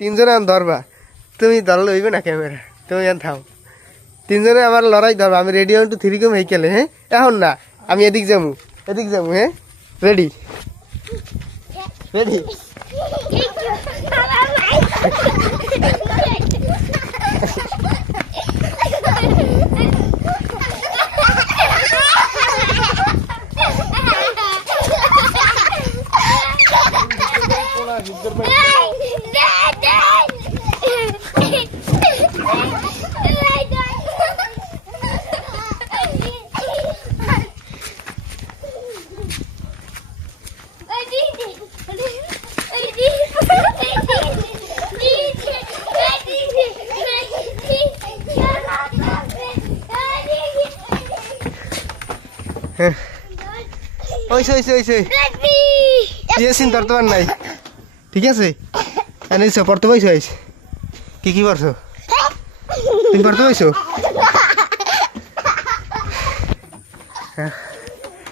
তিনজনে আন ধরবা তুমি ধরলে হইবে না ক্যামেরা তুমি আন থাও তিনজনে আমার লড়াই ধরবা আমি রেডি 1 2 3 কম হেইকেলে হ্যাঁ এখন না আমি এদিক যামু হ্যাঁ রেডি রেডি ওইসে দিয়েছিন তোর তোমার নাই ঠিক আছে এনেছ পড়তে পাইছো আইস কি করছো তুমি পড়তে পাইছো